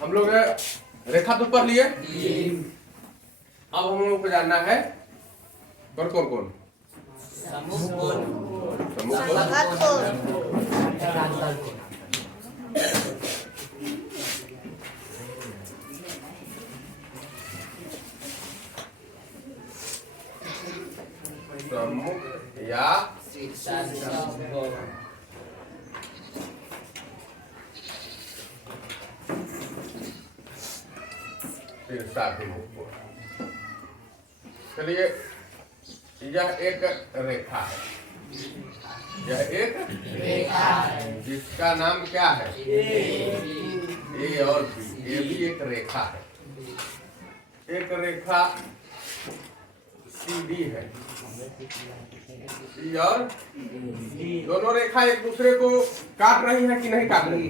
हम लोग रेखा तो पढ़ लिए। अब हम लोग को जानना है कौन कौन कौन समूह या चलिए, यह एक रेखा है, यह एक रेखा है जिसका नाम क्या है? ए और बी। ये भी एक रेखा है। एक रेखा CD है। सी और दोनों रेखा एक दूसरे को काट रही है कि नहीं काट रही?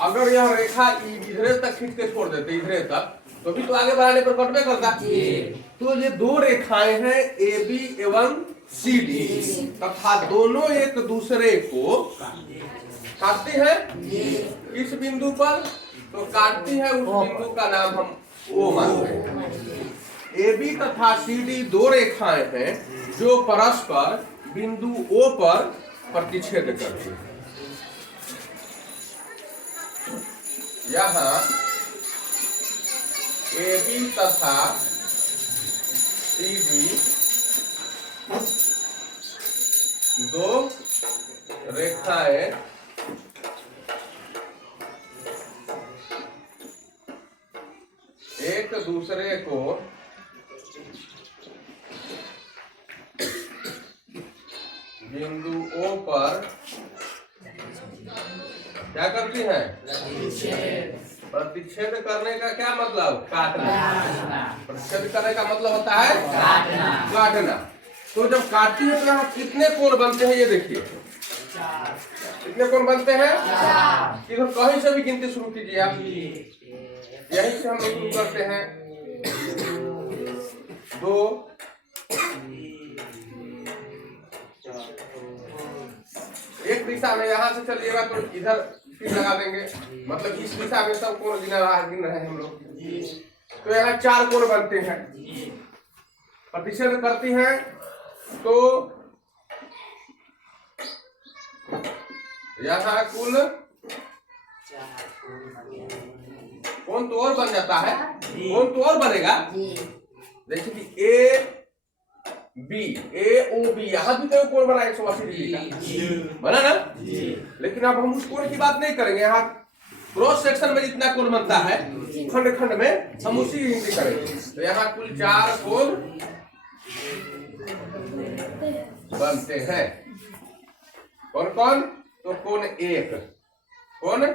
अगर यह रेखा इधरे तक खींच के छोड़ देते, इधरे तक, तो भी तो आगे बढ़ाने पर कटवे करता। तो ये दो रेखाएं हैं AB एवं CD, तथा दोनों एक दूसरे को काटती है इस बिंदु पर, तो काटती है उस बिंदु का नाम हम O मानते हैं। AB तथा CD दो रेखाएं हैं जो परस्पर बिंदु O पर प्रतिच्छेद करती है। यहाँ AB तथा CD दो रेखाएं एक दूसरे को बिंदु O पर क्या करती हैं? प्रतिच्छेद करने का क्या मतलब? काटना। प्रतिच्छेद करने का मतलब होता है काटना। तो जब काटती है तो यहाँ कितने कोण बनते हैं ये देखिए। कितने कोण बनते हैं? इधर कहीं से भी गिनती शुरू कीजिए आप। यहीं से हम लोग शुरू करते हैं। 2 एक दिशा में यहाँ से चलिएगा तो इधर फिर लगा देंगे, मतलब इस दिशा में सब कोण गिन रहे हैं हम लोग। तो यहाँ 4 कोण बनते हैं। प्रतिच्छेद करती हैं तो यहाँ कुल कोण तो और बन जाता है। कोण तो और बनेगा। देखिए कि AOB यहाँ भी तो कोण बना 180 डिग्री का बना ना। लेकिन अब हम उस कोण की बात नहीं करेंगे। यहाँ क्रॉस सेक्शन में जितना कोण बनता है खंड खंड में, हम उसी गिनती करेंगे। तो यहाँ कुल 4 कोण बनते हैं। कौन कौन? तो कोण 1, कोण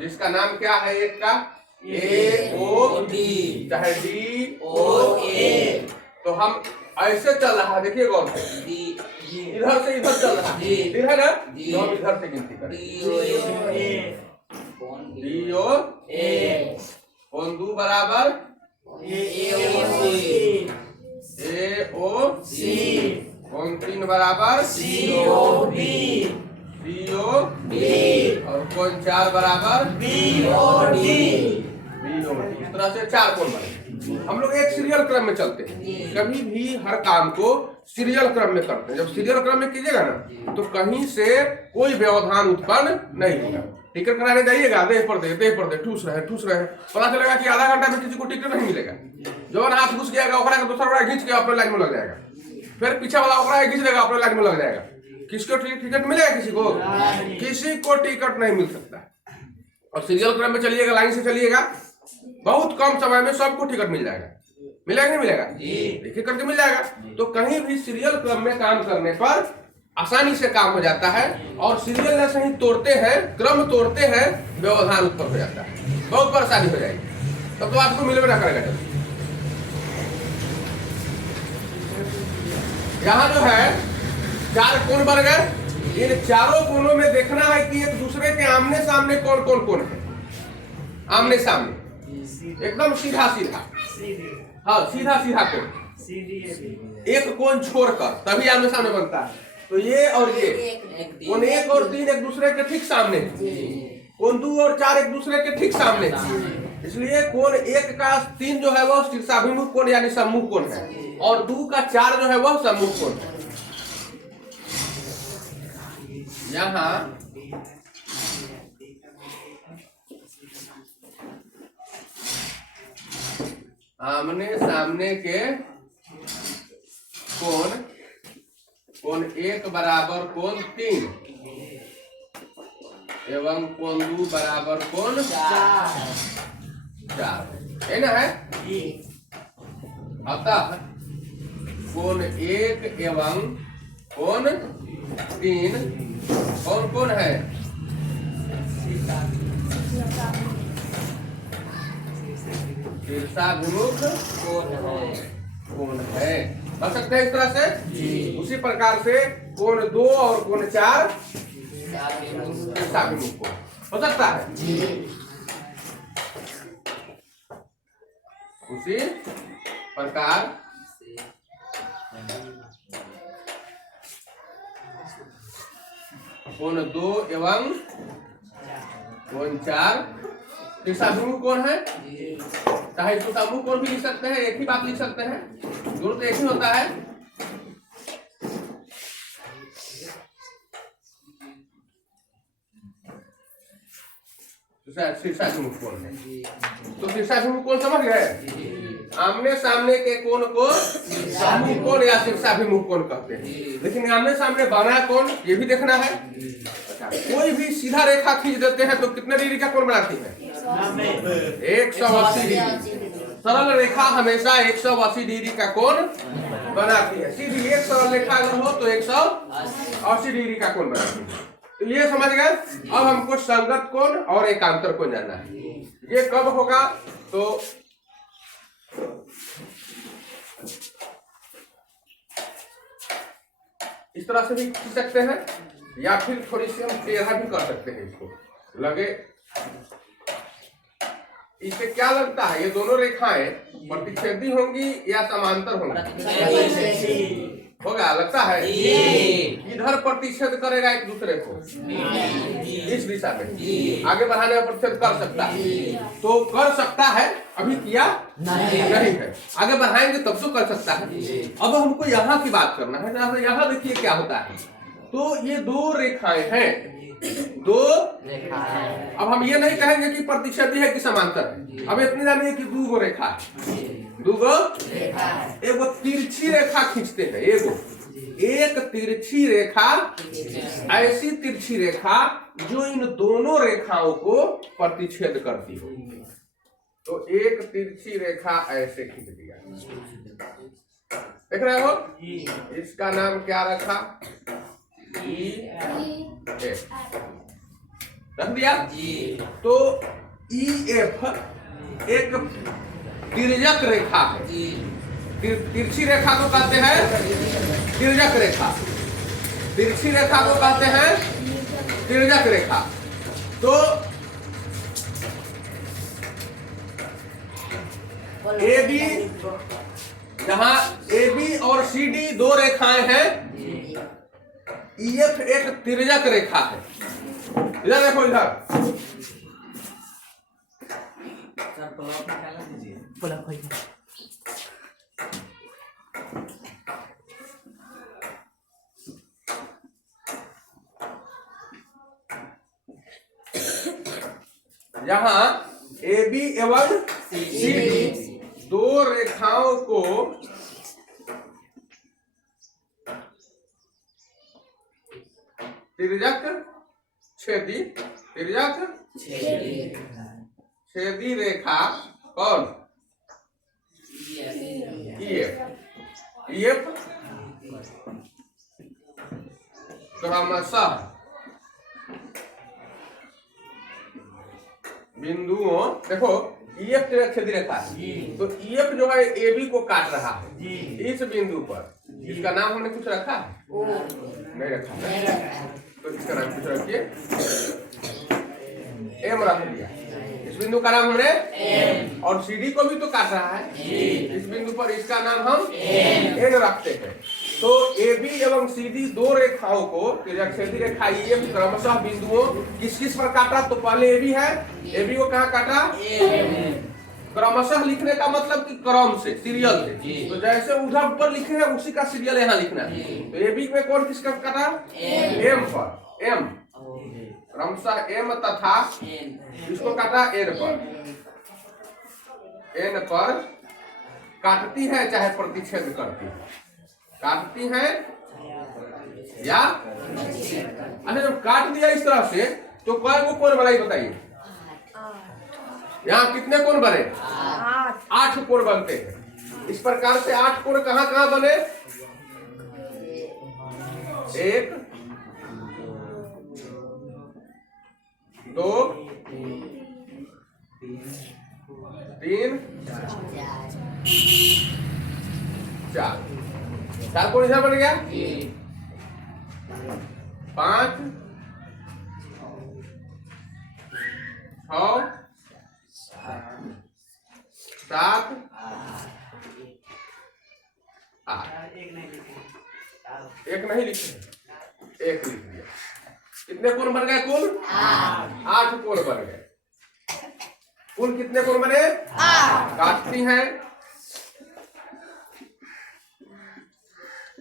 जिसका नाम क्या है? एक का AOD चाहे DOA। तो हम ऐसे चल रहा है, देखिए गौर से, इधर से इधर चल रहा है, इधर है ना, तो हम इधर से गिनती करें। DOA कोण 2 बराबर AOC, कोण 3 बराबर COB और कोण 4 बराबर BOD। इस तरह से 4 कोण बने। हम लोग एक सीरियल क्रम में चलते हैं। कभी भी हर काम को सीरियल क्रम में करते हैं। जब सीरियल क्रम में कीजिएगा ना तो कहीं से कोई व्यवधान उत्पन्न नहीं होगा। टिकट कराने जाइएगा, देह पर दे ठूस रहे, पता चलेगा कि आधा घंटा में किसी को टिकट नहीं मिलेगा। जो हाथ घुस गया ओकरा का दूसरा घींच के अपने लाइन में लग जाएगा, फिर पीछे वाला ओकरा घींच देगा, अपने लाइन में लग जाएगा। किसको टिकट मिलेगा? किसी को टिकट नहीं मिल सकता। और सीरियल क्रम में चलिएगा, लाइन से चलिएगा, बहुत कम समय में सबको टिकट मिल जाएगा। मिलेगा नहीं मिलेगा? देखिए करके मिल जाएगा। तो कहीं भी सीरियल क्रम में काम करने पर आसानी से काम हो जाता है। और सीरियल जैसे ही तोड़ते हैं, क्रम तोड़ते हैं, व्यवधान उत्पन्न हो जाता है, बहुत परेशानी हो जाएगी। तब तो आपको मिलवे ना करेगा। यहाँ जो है 4 कोण बन गए। इन चारों कोणों में देखना है कि एक दूसरे के आमने सामने कौन कौन कोण है। आमने सामने एकदम सीधा, हाँ सीधा कोण। एक कोण छोड़कर तभी आमने सामने बनता है। तो ये और ये कोण 1 और 3 एक दूसरे के ठीक सामने, कोण 2 और 4 एक दूसरे के ठीक सामने, इसलिए कोण 1 का 3 जो है वो शीर्षाभिमुख कोण यानी सम्मुख कोण है, और 2 का 4 जो है वह सम्मुख कोण है। यहाँ आमने सामने के कोण 1 बराबर कोण 3 एवं कोण 2 बराबर कोण 4 है ना, है। अतः कोण 1 एवं कोण 3 कौन कौन है? शीर्षाभिमुख कोण है। बन सकते हैं इस तरह से। उसी प्रकार से कोण 2 और कोण 4 शीर्षाभिमुख कोण हो सकता है। उसी प्रकार कोण 2 एवं कोण 4 शीर्षाभिमुख कोण है। चाहे शीर्षाभिमुख कोण भी लिख सकते हैं, एक ही बात लिख सकते हैं, दोनों तो एक ही होता है। शीर्षाभिमुख कोण है। तो शीर्षाभिमुख कोण समझ गए। आमने सामने के कोण को सम्मुख कोण या शीर्षाभिमुख कोण कहते हैं। लेकिन आमने सामने बना कोण ये भी देखना है। कोई भी सीधा रेखा खींच देते हैं तो कितने डिग्री का कोण बनाती है? 180 डिग्री। सरल रेखा हमेशा 180 डिग्री का कोण बनाती है। सीधी एक सरल रेखा अगर हो तो 180 डिग्री का कोण बनाती है। तो ये समझ गए। अब हमको संगत कोण और एकांतर कोण जानना है। ये कब होगा? तो इस तरह से भी खींच सकते हैं या फिर थोड़ी सी हम टेढ़ा भी कर सकते हैं। इसको लगे, इससे क्या लगता है ये दोनों रेखाएं प्रतिच्छेदी होंगी या समांतर होंगी? होगा, लगता है इधर प्रतिच्छेद करेगा एक दूसरे को इस दिशा में, आगे बढ़ाने में प्रतिच्छेद कर सकता है। तो कर सकता है, अभी किया नहीं है, आगे बढ़ाएंगे तब तो कर सकता है। अब हमको यहाँ की बात करना है। यहाँ देखिए क्या होता है। तो ये दो रेखाएं हैं, दो रेखाएं। अब हम ये नहीं कहेंगे कि प्रतिच्छेदी है कि समांतर है। अब इतनी जानिए कि दो गो रेखा है, दो गो रेखा, एगो तिरछी रेखा खींचते हैं। एक तिरछी रेखा, ऐसी तिरछी रेखा जो इन दोनों रेखाओं को प्रतिच्छेद करती हो। तो एक तिरछी रेखा ऐसे खींच दिया, देख रहे हो। इसका नाम क्या रखा? रख दिया। तो EF एक तिर्यक रेखा है। तिरछी रेखा को कहते हैं तिर्यक रेखा। तिरछी रेखा को कहते हैं तिर्यक रेखा। तो AB, जहां AB और CD दो रेखाएं हैं, EF एक तिर्यक रेखा है। इधर देखो, इधर यहाँ AB एवं CD दो रेखाओं को तिर्यक छेदी रेखा कौन? EF क्रमशः बिंदुओं, देखो EF छेदी रेखा है। तो EF जो है AB को काट रहा है इस बिंदु पर। इसका नाम हमने कुछ रखा है? नहीं रखा। तो इसका नाम कुछ रखिए, M रख दिया। इस बिंदु का नाम हमने M, और CD को भी तो काट रहा है इस बिंदु पर, इसका नाम हम N रखते हैं। तो AB एवं CD दो रेखाओं को त्रिज्याक्षेदी रेखा EF क्रमशः बिंदुओं किस किस पर काटा? तो पहले AB है, AB को कहाँ काटा? क्रमशः लिखने का मतलब कि क्रम से, सीरियल से। तो जैसे उधर ऊपर लिखे हैं उसी का सीरियल यहाँ लिखना है। तो AB में कौन किसका काटा? M पर, M क्रमशः M तथा इसको काटा N पर, N पर काटती है चाहे प्रतिच्छेद करती है, काटती है या अच्छा जब काट दिया इस तरह से तो कई को कोण बनाई बताइए? यहाँ कितने कोण बने? 8 कोण बनते हैं। इस प्रकार से 8 कोण कहाँ कहाँ बने? 1 2 3 4 4 कोण इधर बन गया, 5 6 7 8 एक नहीं लिखे, एक लिख दिया। कितने कोण बन गए? कुल 8 कोण बन गए। कुल कितने कोण बने? 8 काटती हैं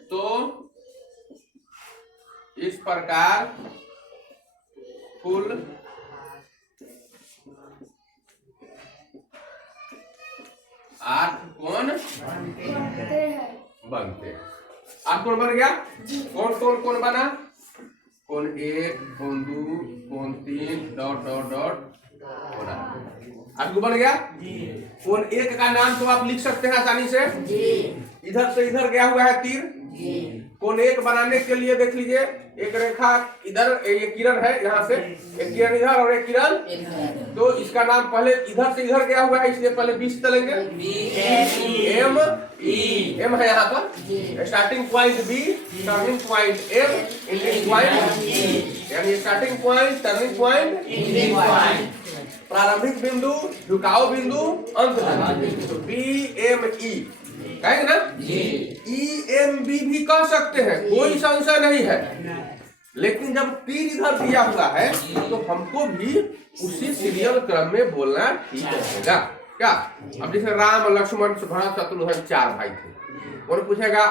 तो इस प्रकार कुल 8 कोण बनते हैं। 8 कोण बन गया। कौन कौन कौन बना? कोण 1, कोण 2, कोण 3 डॉट डॉट डॉट 8 को बन गया। कोण 1 का नाम तो आप लिख सकते हैं आसानी से, इधर से इधर गया हुआ है तीर। कोण 1 बनाने के लिए देख लीजिए, एक रेखा इधर, ये किरण है, यहाँ से एक किरण इधर और एक किरण, तो इसका नाम पहले इधर से इधर गया हुआ है इसलिए पहले बी से चलेंगे। एम एम है यहाँ पर, starting point B, turning point M, ending point, यानी starting point, turning point, ending point, प्रारंभिक बिंदु, झुकाव बिंदु, अंत बिंदु। बी एम ई कहेंगे ना, EMB भी कह सकते हैं, कोई संशय नहीं है। लेकिन जब तीर इधर दिया हुआ है तो हमको भी उसी सीरियल क्रम में बोलना ठीक रहेगा। क्या? अब जैसे राम, लक्ष्मण, भरत, शत्रुघ्न 4 भाई थे, और पूछेगा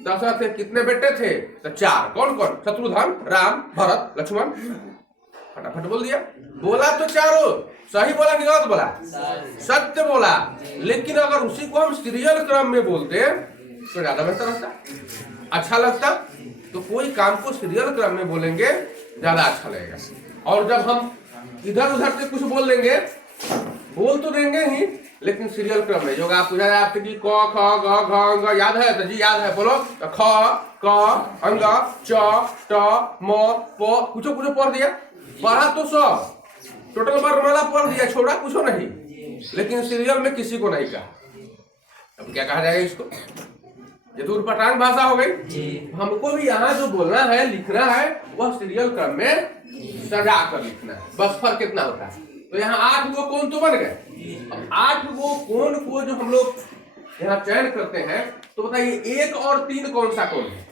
दशरथ के कितने बेटे थे? तो 4। कौन कौन? शत्रुघ्न, राम, भरत, लक्ष्मण। फटाफट बोल दिया। बोला तो चारों सही बोला कि गलत बोला? सत्य बोला। लेकिन अगर उसी को हम सीरियल क्रम में बोलते तो ज्यादा बेहतर रहता, अच्छा लगता। तो कोई काम को सीरियल क्रम में बोलेंगे ज्यादा अच्छा लगेगा। और जब हम इधर उधर से कुछ बोल लेंगे, बोल तो देंगे ही लेकिन सीरियल क्रम में, जो आप पूछा है आपसे कि क ख ग घ अंग याद है? तो जी याद है, बोलो। तो ख क अंग च ट म प कुछ कुछ पढ़ दिया, पढ़ा तो सब टोटल वर्णमाला पढ़ दिया, छोड़ा कुछ नहीं, लेकिन सीरियल में किसी को नहीं कहा। अब क्या कहा जाएगा इसको? ये तो उटपटांग भाषा हो गई। हमको भी यहाँ जो बोलना है, लिखना है, वह सीरियल क्रम में सजा कर लिखना है। बस फर्क कितना होता है। तो यहाँ 8 गो कोण तो बन गए। अब 8 गो कोण को जो हम लोग यहाँ चयन करते हैं, तो बताइए 1 और 3 कौन सा कोण है?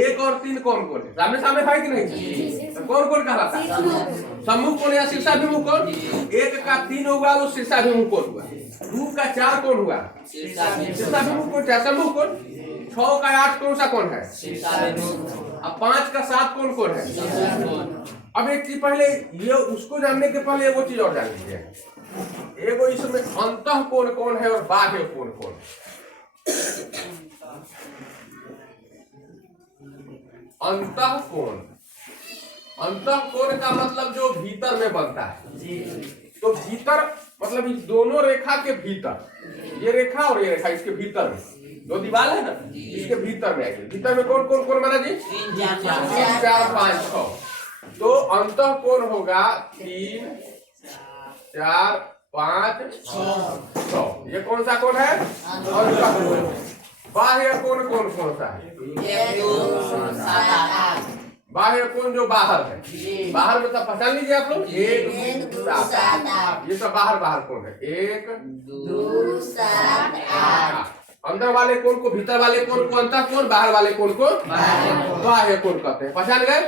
1 और 3 कौन कौन है? सामने सामने है कि नहीं? तो कौन कौन कहलाता है? सम्मुख कोण या शीर्षाभिमुख कोण। 1 का 3 हुआ वो शीर्षाभिमुख कोण हुआ। 2 का 4 कौन हुआ? शीर्षाभिमुख कोण, शीर्षाभिमुख कोण। 6 का 8 कौन सा कोण है? अब 5 का 7 कौन कौन है? अब एक चीज पहले ये उसको जानने के पहले वो चीज और जान लीजिए। एगो इसमें अंतः कोण कौन है और बाह्य कोण कौन है। अंतः कोण, अंतः कोण का मतलब जो भीतर में बनता है। तो भीतर मतलब इस दोनों रेखा के भीतर, ये रेखा और ये रेखा, इसके भीतर में दो दीवार है ना, इसके भीतर में आएगी। भीतर में कौन कौन कौन बना जी? 3 4 5 6। तो अंतः कोण होगा 3 4 5 6। ये कौन सा कोण है? अंतः कोण। बाह्य कोण कौन कौन सा है? 1 2 3 4 5। बाह्य कोण जो बाहर है, बाहर मतलब पहचान लीजिए आप लोग, 1 2 7 8, ये सब बाहर बाहर कोण है, 1 2 7 8। अंदर वाले कोण को भीतर वाले कोण को अंतर कोण, बाहर वाले कोण को बाह्य कोण कहते हैं। पहचान गए?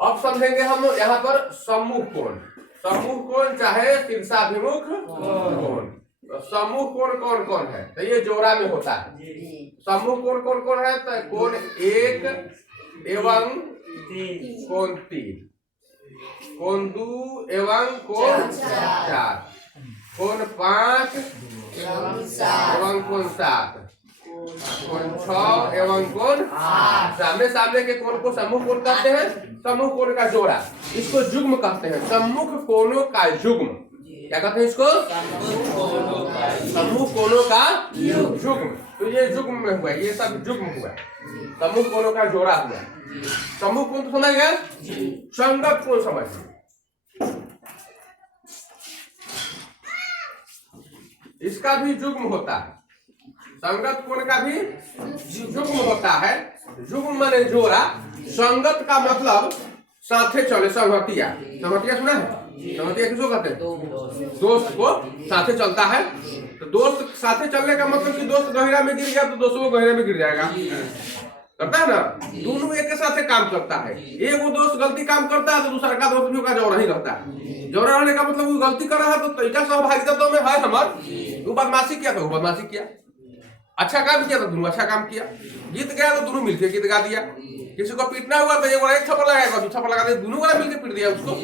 अब समझेंगे हम यहाँ पर सम्मुख कोण। सम्मुख कोण चाहे शीर्षाभिमुख कोण। सम्मुख कोण कौन कौन है? तो ये जोड़ा में होता है। सम्मुख कोण कौन कौन है? तो कोण 1 एवं कोण 3, कोण 2 एवं कोण 4, कोण 5 एवं कोण 7, कोण 6 एवं कोण 8। सामने सामने के कोण को सम्मुख कोण कहते हैं। सम्मुख कोण का जोड़ा, इसको जुग्म कहते हैं। सम्मुख कोणों का युग्म, क्या कहते हैं इसको? सम्मुख कोणों का युग्म। तो ये युग्म में हुआ, ये सब युग्म हुआ। सम्मुख कोणों का जोड़ा हुआ। सम्मुख कोण तो समझ गया, संगत कोण समझ। इसका भी युग्म होता है, संगत कोण का भी युग्म होता है। युग्म माने जोड़ा, संगत का मतलब साथे चले, संगतिया। संगतिया सुना है? संगतिया किसको कहते हैं? दोस्त को साथे चलता है। तो दोस्त साथे चलने का मतलब कि दोस्त गहरा में गिर गया तो दोस्तों को गहरे में गिर जाएगा, करता है ना। दोनों एक साथे काम करता है। एक वो दोस्त गलती काम करता है तो दूसरा का दोस्त भी का जौरा ही रहता है। जौरा रहने का मतलब वो गलती कर रहा है तो तरीका सहभागिता में है हमार। वो बदमाशी किया तो वो बदमाशी किया, अच्छा काम किया तो दोनों अच्छा काम किया, जीत गया तो दोनों मिलकर गीत गा दिया। किसी को पीटना हुआ तो एक थप्पड़ लगाएगा, दो थप्पड़ लगा दिया, दोनों को मिलकर पीट दिया उसको।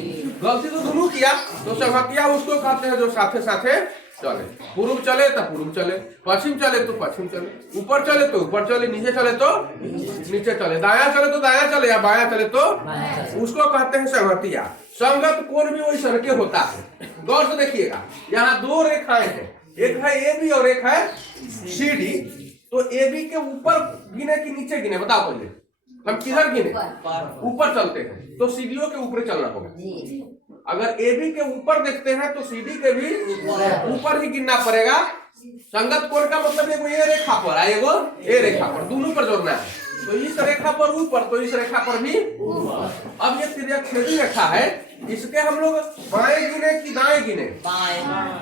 गलती तो दोनों किया तो संगतिया उसको कहते हैं जो साथे साथे चले। पूर्व चले तो पूर्व चले, पश्चिम चले तो पश्चिम चले, ऊपर चले तो ऊपर चले, नीचे चले तो नीचे चले, दाया चले तो दाया चले या बाया चले तो उसको कहते हैं संगतिया। संगत कोण भी वही सर के होता है। गौर से देखिएगा, यहाँ 2 रेखाएं हैं, एक है AB और एक है CD। तो AB के ऊपर गिने कि नीचे गिने, बताओ पहले हम किधर गिने? ऊपर चलते हैं तो सीडीओ के ऊपर चलना होगा। अगर AB के ऊपर देखते हैं तो CD के भी ऊपर ही गिनना पड़ेगा। संगत कोण का मतलब एगो ए रेखा पर है, एगो ए रेखा पर, दोनों पर जोड़ना है। तो इस रेखा पर ऊपर तो इस रेखा पर भी। अब ये त्रिज्याछेदी रेखा है, इसके हम लोग बाएं गिने कि दाएं गिने?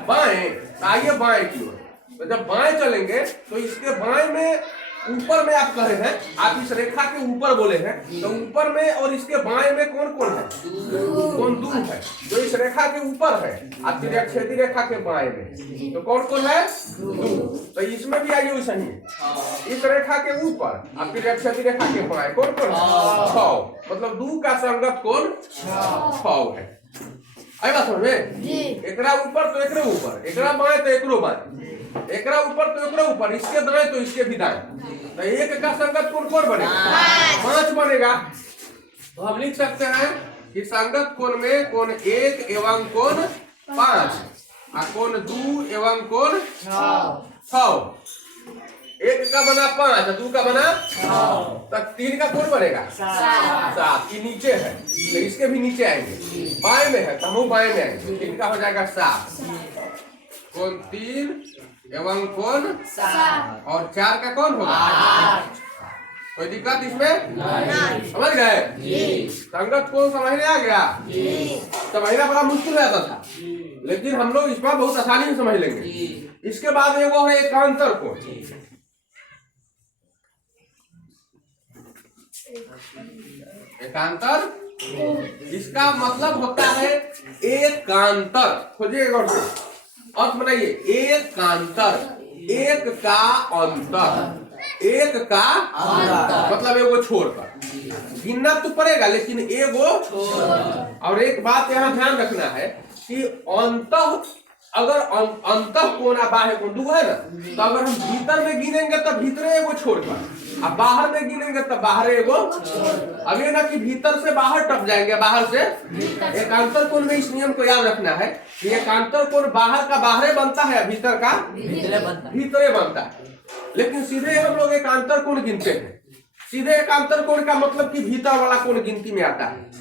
बाएं। आइए बाएं की ओर। तो जब बाएं चलेंगे तो इसके बाएं में ऊपर में आप कहे हैं, आप इस रेखा के ऊपर बोले हैं तो ऊपर में और इसके बाएं में कौन कौन है? कौन 2 है जो इस रेखा के ऊपर है, आप त्रिज्याछेदी रेखा के बाएं में तो कौन कौन है? 2। तो इसमें भी आइए वैसा ही, इस रेखा के ऊपर आप त्रिज्याछेदी रेखा के बाएं कौन कौन है? 6। मतलब 2 का संगत कोण 6 है। आई बात समझ में? एकरा ऊपर तो एकरे ऊपर, एकरा बाएं तो एकरो बाएं, एकरा ऊपर तो एकरा ऊपर, इसके दाएं तो इसके भी दाएं। तो एक का संगत कोण कौन बनेगा? 5 बनेगा। तो हम लिख सकते हैं कि संगत कोण में कोण 1 एवं कोण 5 और कोण 2 एवं कोण 6। 1 का बना 5 और 2 का बना 6, तक 3 का कोण बनेगा 7। ये नीचे है तो इसके भी नीचे आएंगे, बाएं में है तो हम बाएं में आएंगे, 3 का हो जाएगा 7, कोण 3 एवं कोण 7 और 4 का कौन होगा 8। कोई दिक्कत इसमें? समझ गए? संगत कोण समझने आ गया? समझना बड़ा मुश्किल रहता था, लेकिन हम लोग इस बार बहुत आसानी से समझ लेंगे। इसके बाद वो है एकांतर कोण। एकांतर, इसका मतलब होता है एकांतर। खोजिए अर्थ बनाइए, एकांतर, एक का अंतर, एक का अंतर मतलब एगो छोड़कर गिनना तो पड़ेगा लेकिन एगो। और एक बात यहाँ ध्यान रखना है कि अंतः, अगर अंतः कोण बाह्य कोण 2 है ना, तो अगर हम भीतर में गिनेंगे तो भीतरे एगो छोड़कर, अब बाहर में गिनेंगे तो बाहर एगो। अब ये ना कि भीतर से बाहर टप जाएंगे, बाहर से। एकांतर कोण में इस नियम को याद रखना है कि एकांतर कोण बाहर का बाहरे बनता है, भीतर का भीतरे बनता है। लेकिन सीधे हम लोग एकांतर कोण गिनते हैं। सीधे एकांतर कोण का मतलब कि भीतर वाला कोण गिनती में आता है।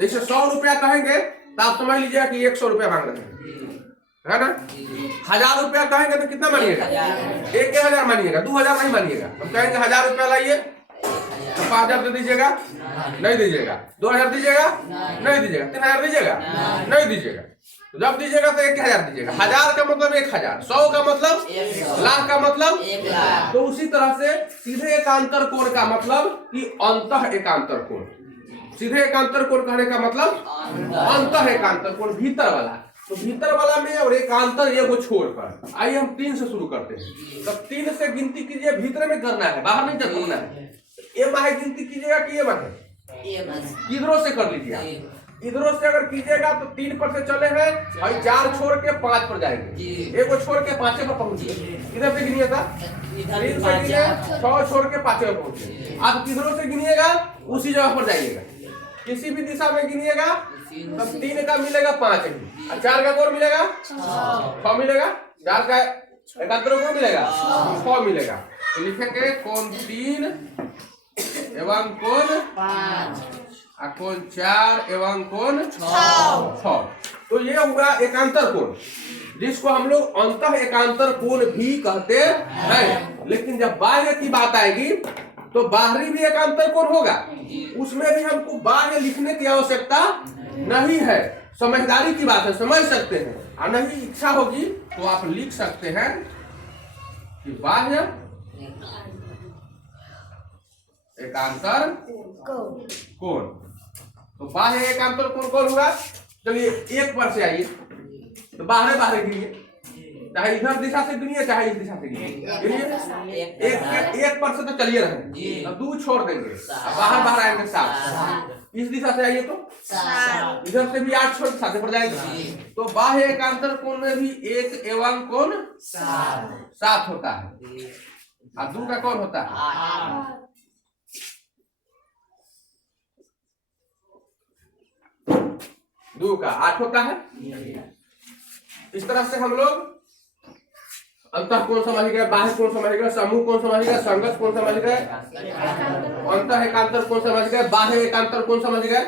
जैसे 100 रुपया कहेंगे तो आप समझ लीजिए कि 100 रुपया मांग रहे हैं, है ना। 1000 रुपया कहेंगे तो कितना मानिएगा? 1000 मानिएगा, 2000 नहीं मानिएगा। हम कहेंगे 1000 रुपया लाइए तो 5,000 दे दीजिएगा, नहीं दीजिएगा। 2,000 दीजिएगा, नहीं दीजिएगा। 3,000 दीजिएगा, नहीं दीजिएगा। तो जब दीजिएगा तो 1,000 दीजिएगा। 1000 का मतलब 1000, 100 का मतलब, लाख का मतलब 1,00,000। तो उसी तरह से सीधे एकांतर कोण का मतलब कि अंतः एकांतर कोण। सीधे एकांतर कोण कहने का मतलब अंतः एकांतर कोण, भीतर वाला। तो भीतर वाला में और एकांतर ये को छोड़कर आइए हम 3 से शुरू करते हैं। तब 3 से गिनती कीजिए, भीतर में करना है, बाहर नहीं करना है। ये माहे गिनती कीजिएगा कि ये माहे इधरों से कर लीजिए। इधरों से अगर कीजिएगा तो 3 पर से चले हैं और 4 छोड़ के 5 पर जाएंगे, 1 को छोड़ के 5 पर पहुंचिए। इधर से गिनिए था 3 से गिनिए, 6 छोड़ के 5 पर पहुंचिए। आप किधरों से गिनिएगा उसी जगह पर जाइएगा, किसी भी दिशा में गिनिएगा तब 3 का मिलेगा 5 और 4 का कोण मिलेगा 6 मिलेगा, 4 का एकांतर कोण मिलेगा 6 मिलेगा। तो लिखेंगे कोण 3 एवं कोण 5, कोण 4 एवं कोण 6। तो ये हुआ एकांतर कोण, जिसको हम लोग अंतः एकांतर कोण भी कहते हैं। लेकिन जब बाह्य की बात आएगी तो बाहरी भी एकांतर कोण होगा, उसमें भी हमको बाह्य लिखने की आवश्यकता नहीं है। समझदारी की बात है, समझ सकते हैं। और नहीं इच्छा होगी तो आप लिख सकते हैं कि बाह्य एकांतर कोण। तो बाह्य एकांतर कोण कौन हुआ? चलिए 1 पर से आइए, तो बाहर बाहर गिनिए, चाहे इधर दिशा से गिनिए चाहे इस दिशा से गिनिए। एक पर से तो चलिए रहे, अब 2 छोड़ देंगे, बाहर बाहर आएंगे 7। इस दिशा से आइए तो इधर से भी 8 छोड़ 7 पर जाएंगे। तो बाह्य एकांतर कोण में भी 1 एवं कोण 7 होता है, और 2 का कौन होता है 2 का 8 होता है। इस तरह से हम लोग अंतः कोण समझ गए, बाह्य कोण समझ गए, समूह कोण समझ गए, संगत कोण समझ गए, अंतः एकांतर कोण समझ गए, बाह्य एकांतर कोण समझ गए,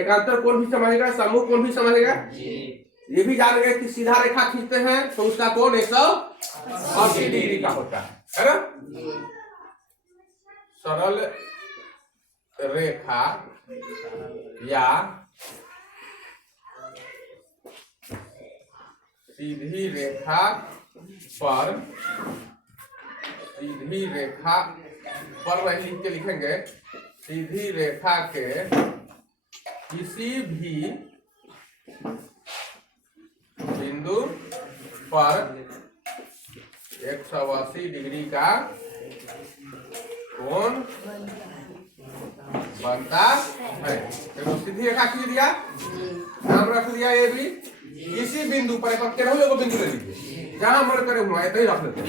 एकांतर कोण भी समझ गए, समूह कोण भी समझ गए। ये भी जान गए कि सीधा रेखा खींचते हैं तो उसका कोण 180 डिग्री का होता है ना। सरल रेखा या सीधी रेखा पर वही लिख के लिखेंगे, सीधी रेखा के किसी भी बिंदु पर 180 डिग्री का कोण बनता है। तो सीधी रेखा खींच दिया, नाम रख दिया ये भी। इसी बिंदु पर एक बिंदु ले लीजिए, जहां मन करे हुआ है तो ही रख लेते।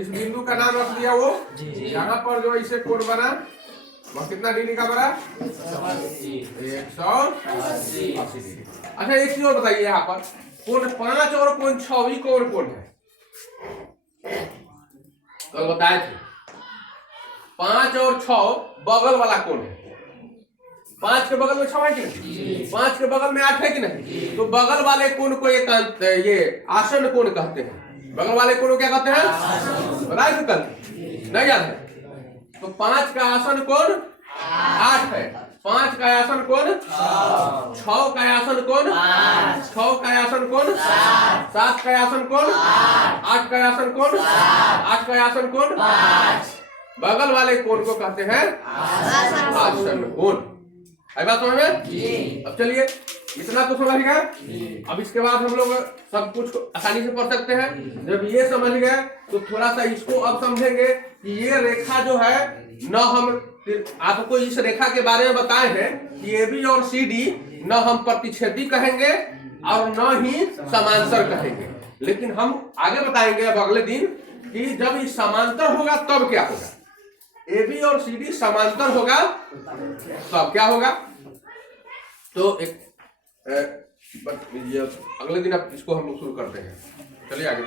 इस बिंदु का नाम रख दिया वो, यहाँ पर जो इसे कोण बना वह कितना डिग्री का बना 180 डिग्री। अच्छा एक चीज और बताइए, यहाँ पर कोण 5 और कोण 6 भी कोण है तो बताए थे 5 और 6 बगल वाला कोण है। 5 के बगल में 6 है कि नहीं, 5 के बगल में 8 है कि नहीं। तो बगल वाले कोण को एकांत ये आसन कोण कहते हैं। बगल वाले कोण को क्या कहते हैं बताए थे कल, नहीं याद है। तो 5 का आसन कोण 8 है, 5 का आसन कोण 6 का आसन कोण 6 का आसन कोण 7 का आसन कोण 8 का आसन कोण 8 का आसन कोण। बगल वाले कोण को कहते हैं आसन कोण। है बात समझ में? अब चलिए इतना तो समझ गए। अब इसके बाद हम लोग सब कुछ आसानी से पढ़ सकते हैं। जब ये समझ गए तो थोड़ा सा इसको अब समझेंगे कि ये रेखा जो है न हम आपको इस रेखा के बारे में बताए हैं कि AB और CD न हम प्रतिच्छेदी कहेंगे और न ही समांतर कहेंगे, लेकिन हम आगे बताएंगे अब अगले दिन कि जब ये समांतर होगा तब क्या होगा। AB और CD समांतर होगा तब क्या होगा। तो अगले दिन अब इसको हम लोग शुरू करते हैं। चलिए आगे।